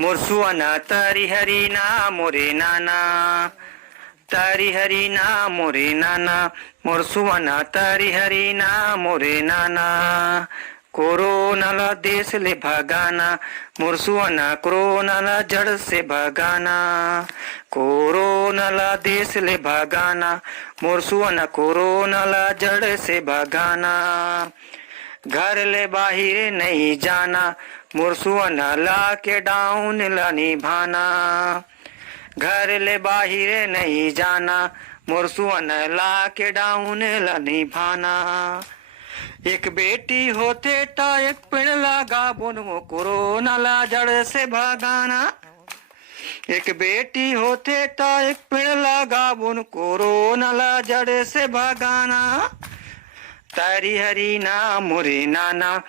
मुरसुआना तारी हरी ना मोरे नाना, तारी हरी ना मोरे नाना, मुरसुआना तारी हरी ना मोरे नाना। कोरोनाला देश ले भगाना, मुरसुआना कोरोनाला जड़ से भगाना। कोरोनाला देश ले भगाना, मुरसुआना कोरोनाला जड़ से भगाना। घर ले बाहर नहीं जाना, मुरसुआना ला के डाउन ला निभाना। घर ले बाहर नहीं जाना, मुरसुआना ला के डाउन ला निभाना। एक बेटी होते ता एक पेड़ लगा बुन वो कोरोना ला जड़ से भगाना। एक बेटी होते ता एक पेड़ लगा बुन कोरोना ला जड़ से भगाना। तारी हरी ना मोरे नाना।